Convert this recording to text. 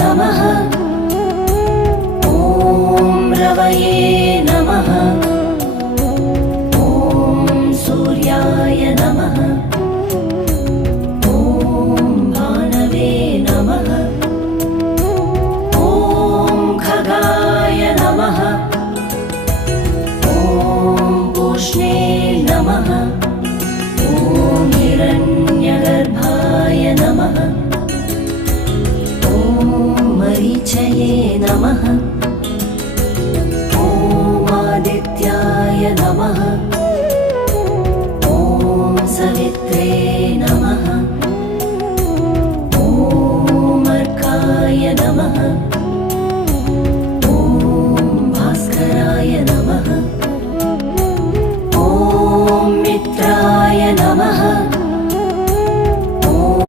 नमः। ॐ रवये नमः। ॐ सूर्याय नमः। ॐ भानवे नमः। ॐ खगाय नमः। ॐ पूष्णे नमः। ॐ हिरण्यगर्भाय नमः। ॐ मरीचये नमः। ॐ आदित्याय नमः। ॐ सवित्रे